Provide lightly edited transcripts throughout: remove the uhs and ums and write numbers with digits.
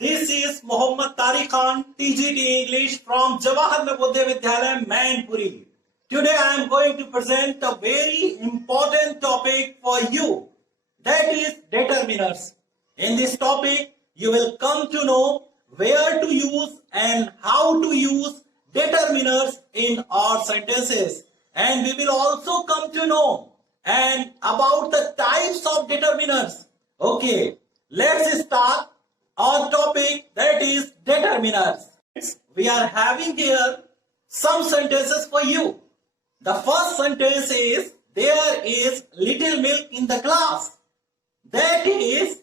This is Mohammad Tariq Khan, TGT English from Jawahar Navodaya Vidyalaya, Mainpuri. Today I am going to present a very important topic for you. That is determiners. In this topic, you will come to know where to use and how to use determiners in our sentences. And we will also come to know and about the types of determiners. Okay, let's start our topic, that is determiners. We are having here some sentences for you. The first sentence is, there is little milk in the glass. That is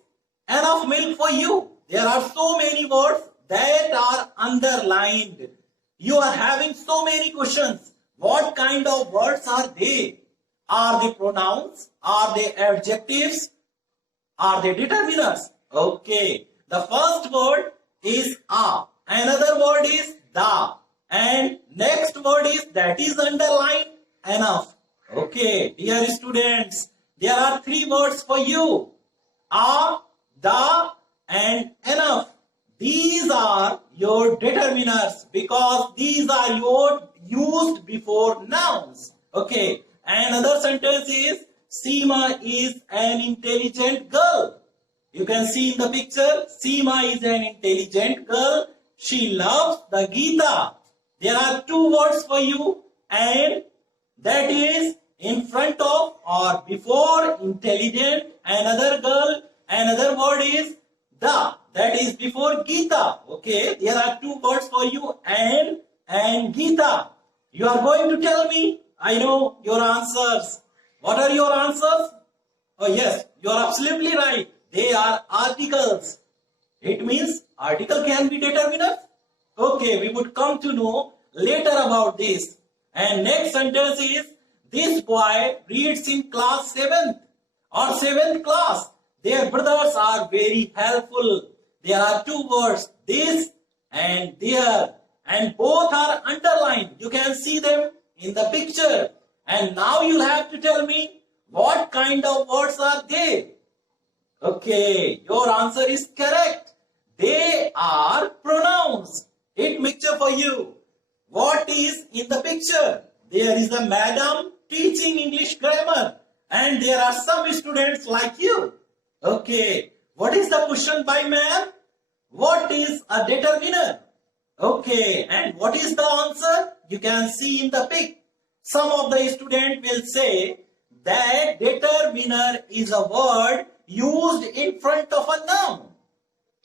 enough milk for you. There are so many words that are underlined. You are having so many questions. What kind of words are they? Are they pronouns? Are they adjectives? Are they determiners? Okay. The first word is a. Another word is the. And next word is that is underlined enough. Okay. Dear students, there are three words for you. A, the, and enough. These are your determiners because these are your used before nouns. Okay. And another sentence is, Seema is an intelligent girl. You can see in the picture, Seema is an intelligent girl. She loves the Gita. There are two words for you, and that is in front of or before intelligent. Another girl, another word is the. That is before Gita. Okay, there are two words for you, and Gita. You are going to tell me, I know your answers. What are your answers? Oh yes, you are absolutely right. They are articles. It means article can be determiners. Okay, we would come to know later about this. And next sentence is, this boy reads in class 7th or 7th class. Their brothers are very helpful. There are two words, this and there. And both are underlined. You can see them in the picture. And now you'll have to tell me what kind of words are they. Okay, your answer is correct. They are pronouns. It picture for you. What is in the picture? There is a madam teaching English grammar. And there are some students like you. Okay, what is the question by man? What is a determiner? Okay, and what is the answer? You can see in the pic. Some of the students will say that determiner is a word used in front of a noun.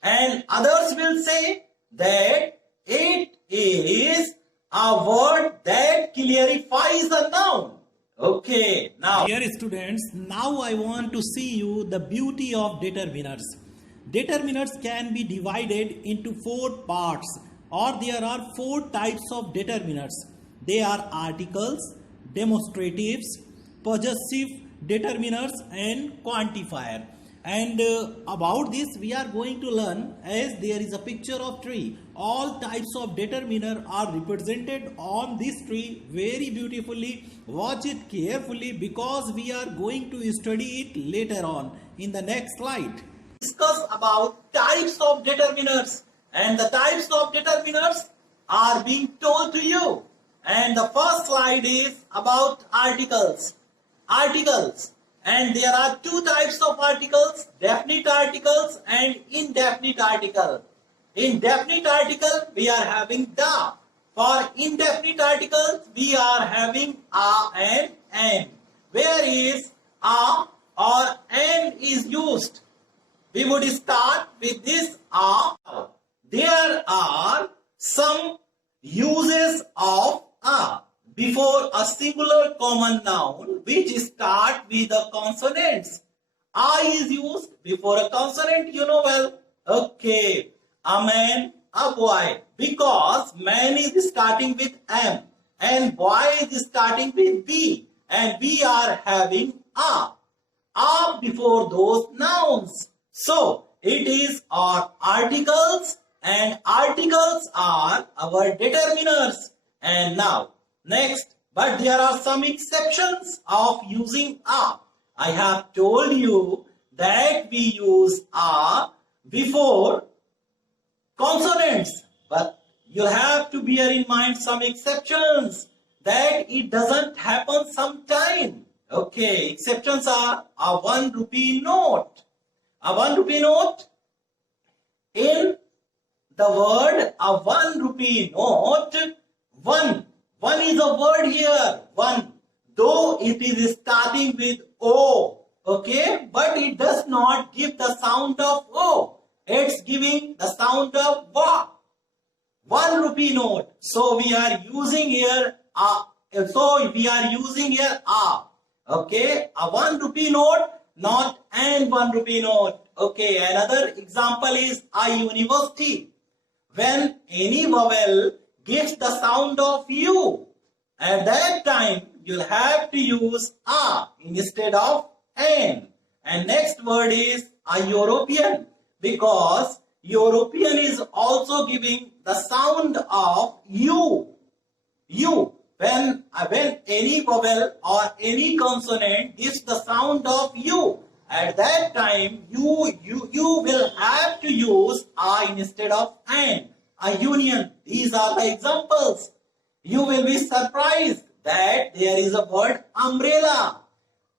And others will say that it is a word that clarifies a noun. Okay, now Dear students, now I want to see you the beauty of determiners. Determiners can be divided into four parts, or there are four types of determiners. They are articles, demonstratives, possessive determiners, and quantifier. And about this we are going to learn, as there is a picture of tree. All types of determiner are represented on this tree very beautifully. Watch it carefully because we are going to study it later on in the next slide. discuss about types of determiners. And the types of determiners are being told to you. And the first slide is about articles. Articles. And there are two types of articles, definite articles and indefinite article. In definite article, we are having the. For indefinite articles, we are having a and an. Where is a or an is used? We would start with this a. There are some uses of a before a singular common noun which start with the consonants. A is used before a consonant, you know well. Okay, a man, a boy, because man is starting with M and boy is starting with B, and we are having a before those nouns. So it is our articles, and articles are our determiners. And now next, but there are some exceptions of using a. I have told you that we use a before consonants. But you have to bear in mind some exceptions that it doesn't happen sometime. Okay, exceptions are a 1 rupee note. A 1 rupee note, in the word a 1 rupee note, one is a word here, one, though it is starting with O, okay, but it does not give the sound of O. It's giving the sound of wa. 1 rupee note. So we are using here a. Okay, a 1 rupee note, not an 1 rupee note. Okay, another example is a university. When any vowel gives the sound of U, at that time you'll have to use a instead of an. And next word is a European, because European is also giving the sound of U. When any vowel or any consonant gives the sound of U, at that time you will have to use a instead of an. A union. These are the examples. You will be surprised that there is a word umbrella.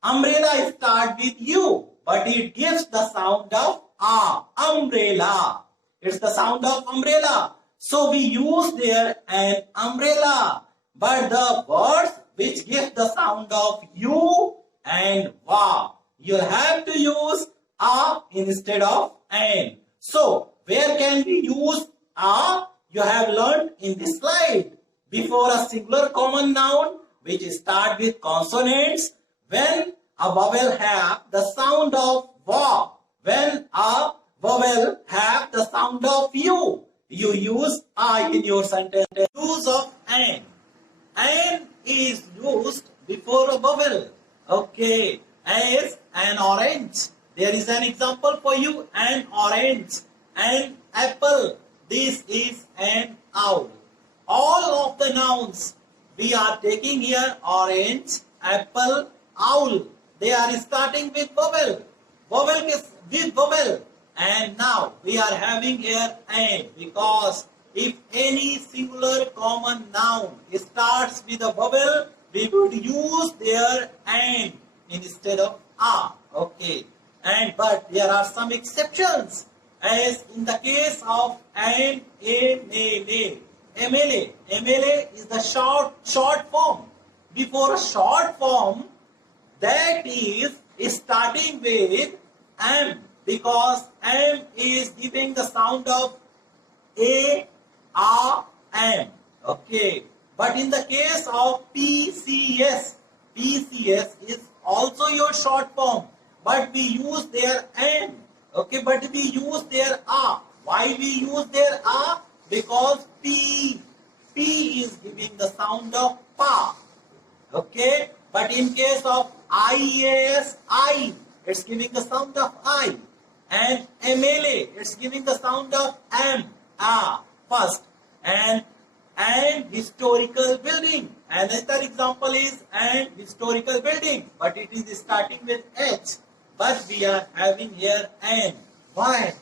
Umbrella starts with U, but it gives the sound of a. Umbrella. It's the sound of umbrella. So we use there an umbrella. But the words which give the sound of U and wa, you have to use a instead of an. So where can we use a? You have learned in this slide. Before a singular common noun which start with consonants, when a vowel have the sound of wa, when a vowel have the sound of U, you use a in your sentence. Use of an. An is used before a vowel. Okay, as an orange. There is an example for you. An orange. An apple. This is an owl. All of the nouns we are taking here: orange, apple, owl. They are starting with vowel. Vowel with vowel. And now we are having here an, because if any singular common noun starts with a vowel, we would use their an instead of a. Okay. But there are some exceptions, as in the case of an MLA. MLA is the short form. Before a short form, that is starting with M, because M is giving the sound of A, M. Okay. But in the case of PCS is also your short form, but we use their N. Okay, but we use their A. Why we use their A? Because P is giving the sound of Pa. Okay, but in case of IAS, it's giving the sound of I. And MLA, it's giving the sound of M, first. And historical building. Another example is an historical building, but it is starting with H. But we are having here N. Why?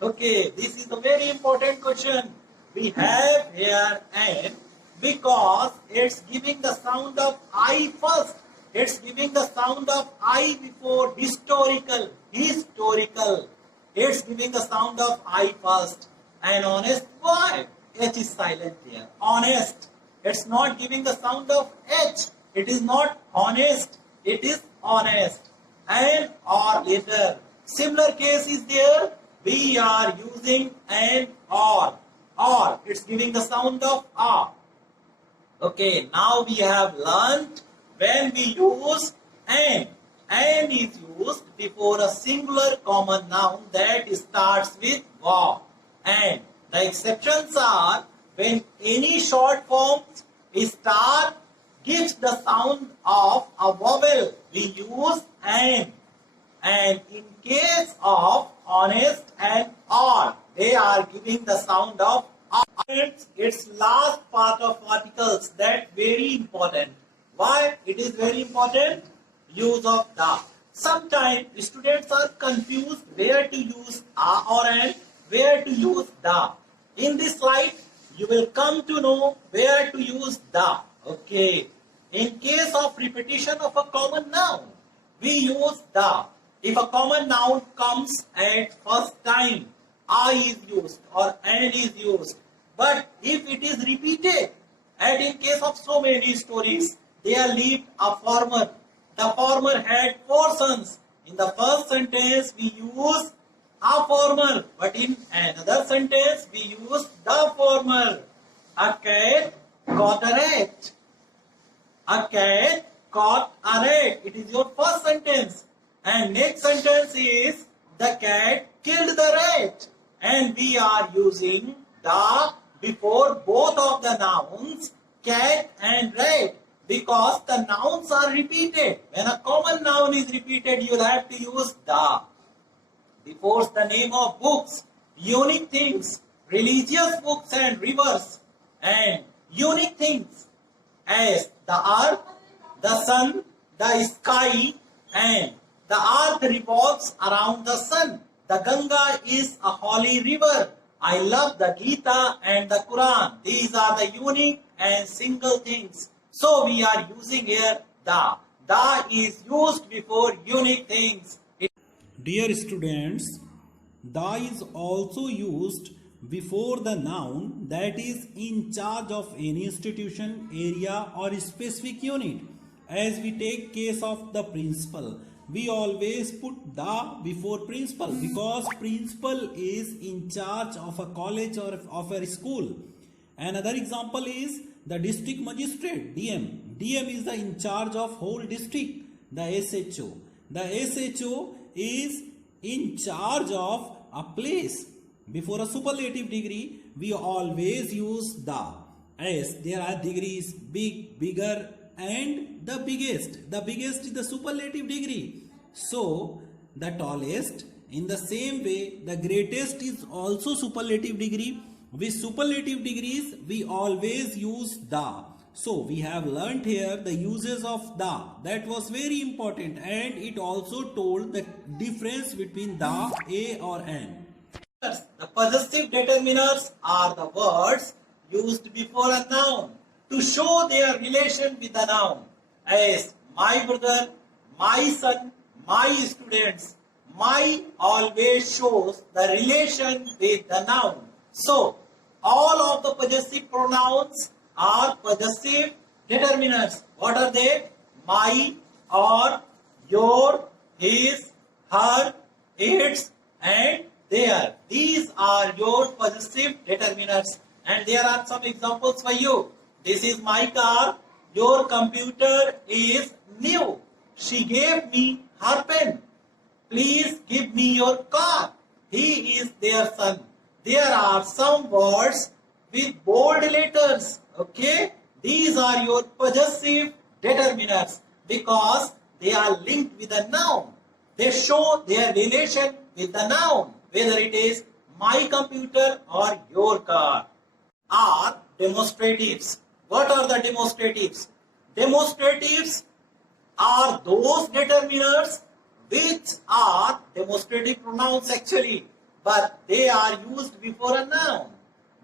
Okay, this is a very important question. We have here N because it's giving the sound of I first. It's giving the sound of I before historical. It's giving the sound of I first. And honest, why? H is silent here. Honest. It's not giving the sound of H. It is not honest. It is honest. And or later. Similar case is there. We are using an or. Or. It's giving the sound of A. Okay. Now we have learnt when we use an. An is used before a singular common noun that starts with wa. And the exceptions are when any short form start gives the sound of a vowel, we use an. And in case of honest and or, they are giving the sound of a. It's last part of articles that very important. Why it is very important? Use of the. Sometimes students are confused where to use a or an, where to use the. In this slide, you will come to know where to use the. Okay. In case of repetition of a common noun, we use the. If a common noun comes at first time, I is used or an is used. But if it is repeated, and in case of so many stories, there lived a farmer. The farmer had 4 sons. In the first sentence, we use a farmer, but in another sentence, we use the farmer. A cat caught a rat. A cat caught a rat. It is your first sentence. And next sentence is the cat killed the rat. And we are using the before both of the nouns, cat and rat, because the nouns are repeated. When a common noun is repeated, you will have to use the. Before the name of books, unique things, religious books and rivers, and unique things as the earth, the sun, the sky, and the earth revolves around the sun. The Ganga is a holy river. I love the Gita and the Quran. These are the unique and single things. So we are using here the. The is used before unique things. Dear students, the is also used before the noun that is in charge of any institution, area or specific unit. As we take case of the principal, we always put the before principal because principal is in charge of a college or of a school. Another example is the district magistrate, DM. DM is the in charge of whole district. The SHO. The SHO is in charge of a place. Before a superlative degree, we always use the, as there are degrees big, bigger and the biggest. The biggest is the superlative degree. So the tallest, in the same way the greatest is also superlative degree. With superlative degrees we always use the. So we have learnt here the uses of the. That was very important, and it also told the difference between the, a or an. The possessive determiners are the words used before a noun to show their relation with the noun, as my brother, my son, my students. My always shows the relation with the noun. So all of the possessive pronouns are possessive determiners. What are they? My, or, your, his, her, its, and their. These are your possessive determiners. And there are some examples for you. This is my car. Your computer is new. She gave me her pen. Please give me your car. He is their son. There are some words with bold letters. Okay? These are your possessive determiners because they are linked with a noun. They show their relation with the noun, whether it is my computer or your car. Are demonstratives. What are the demonstratives? Demonstratives are those determiners which are demonstrative pronouns actually, but they are used before a noun.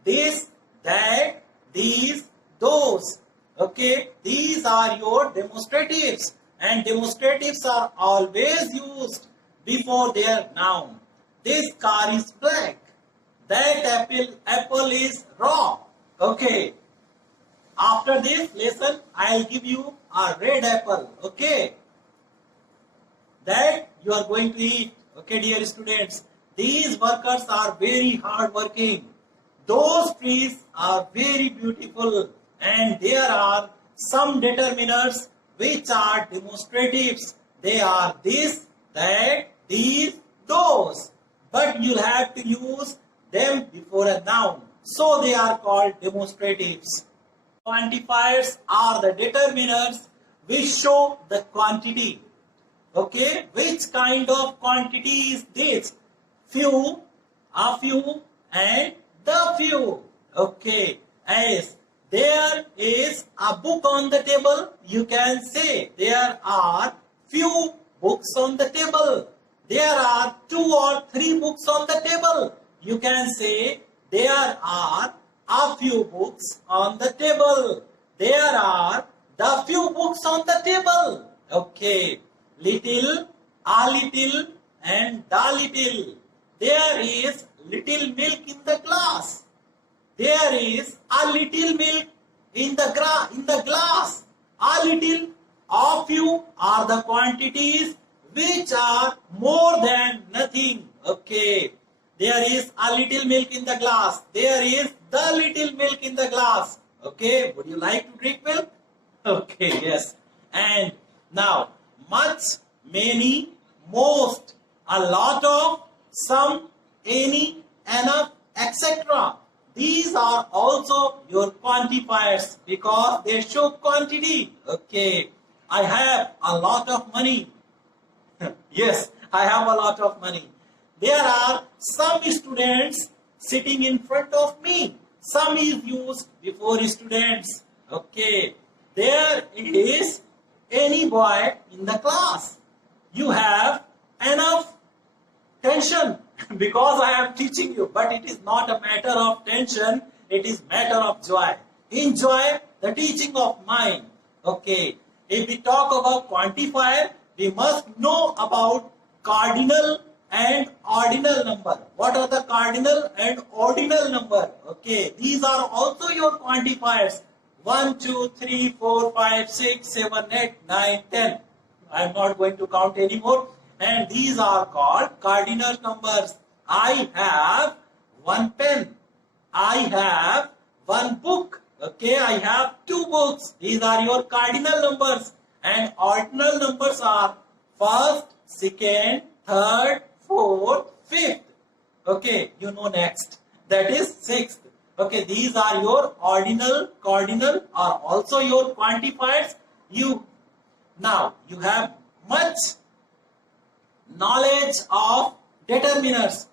This, that, these, those. Okay, these are your demonstratives, and demonstratives are always used before their noun. This car is black. That apple is raw. Okay. After this lesson, I'll give you a red apple. Okay. That you are going to eat. Okay, dear students. These workers are very hard working. Those trees are very beautiful. And there are some determiners which are demonstratives. They are this, that, these, those. But you'll have to use them before a noun. So they are called demonstratives. Quantifiers are the determiners which show the quantity. Okay, which kind of quantity is this? Few, a few, and the few. Okay, as there is a book on the table, you can say there are few books on the table. There are 2 or 3 books on the table. You can say There are a few books on the table. There are the few books on the table. Okay. Little, a little, and the little. There is little milk in the glass. There is a little milk in the glass. A little, a few are the quantities which are more than nothing. Okay. There is a little milk in the glass. There is the little milk in the glass. Okay. Would you like to drink milk? Okay. Yes. And now, much, many, most, a lot of, some, any, enough, etc. These are also your quantifiers because they show quantity. Okay. I have a lot of money. Yes, I have a lot of money. There are some students sitting in front of me. Some is used before students. Okay. There is any boy in the class. You have enough tension because I am teaching you, but it is not a matter of tension, it is matter of joy. Enjoy the teaching of mine. Okay. If we talk about quantifier, we must know about cardinal and ordinal number. What are the cardinal and ordinal number? Okay. These are also your quantifiers. 1, 2, 3, 4, 5, 6, 7, 8, 9, 10. I am not going to count anymore. And these are called cardinal numbers. I have one pen. I have one book. Okay, I have 2 books. These are your cardinal numbers. And ordinal numbers are first, second, third, fourth, fifth. Okay, you know next. That is sixth. Okay, these are your ordinal, cardinal are also your quantifiers. Now you have much knowledge of determiners.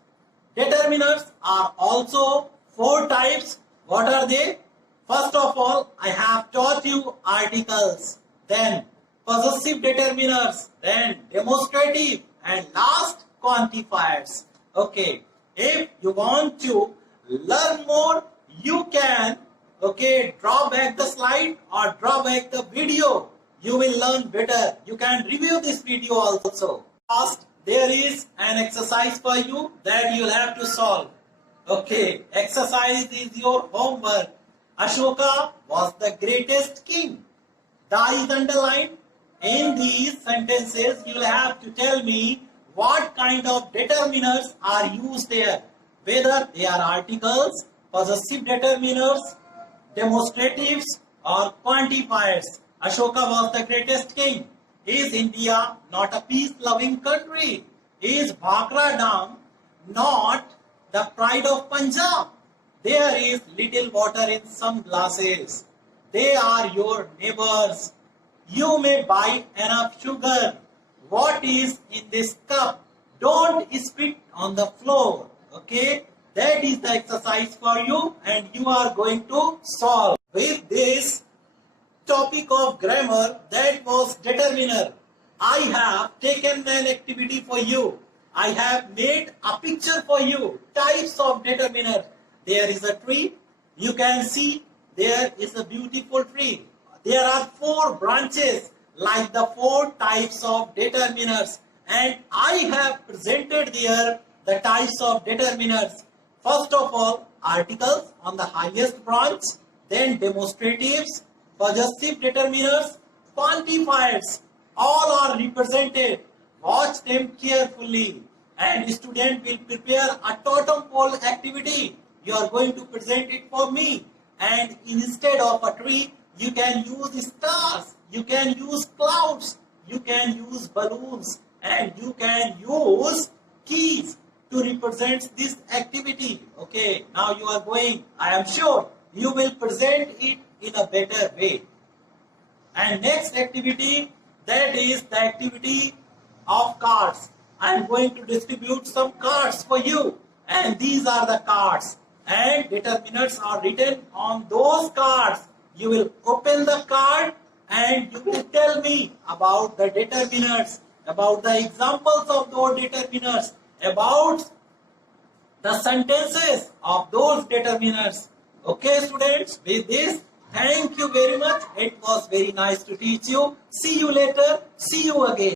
Determiners are also 4 types. What are they? First of all, I have taught you articles, then possessive determiners, then demonstrative, and last quantifiers. Okay, if you want to learn more, you can draw back the slide or draw back the video. You will learn better. You can review this video also. First, there is an exercise for you that you'll have to solve. Okay, exercise is your homework. Ashoka was the greatest king. The is underlined. In these sentences, you'll have to tell me what kind of determiners are used there. Whether they are articles, possessive determiners, demonstratives, or quantifiers. Ashoka was the greatest king. Is India not a peace-loving country? Is Bhakra Dam not the pride of Punjab? There is little water in some glasses. They are your neighbors. You may buy enough sugar. What is in this cup? Don't spit on the floor. Okay? That is the exercise for you and you are going to solve. With this topic of grammar, that was determiner. I have taken an activity for you. I have made a picture for you. Types of determiner. There is a tree. You can see there is a beautiful tree. There are 4 branches like the 4 types of determiners. And I have presented there the types of determiners. First of all, articles on the highest branch. Then demonstratives, possessive determiners, quantifiers. All are represented. Watch them carefully. And student will prepare a totem pole activity. You are going to present it for me. And instead of a tree, you can use stars. You can use clouds. You can use balloons. And you can use keys to represent this activity. Okay, now you are going. I am sure you will present it in a better way. And next activity, that is the activity of cards. I am going to distribute some cards for you. And these are the cards. And determiners are written on those cards. You will open the card and you will tell me about the determiners, about the examples of those determiners, about the sentences of those determinants. Okay, students, with this, thank you very much. It was very nice to teach you. See you later. See you again.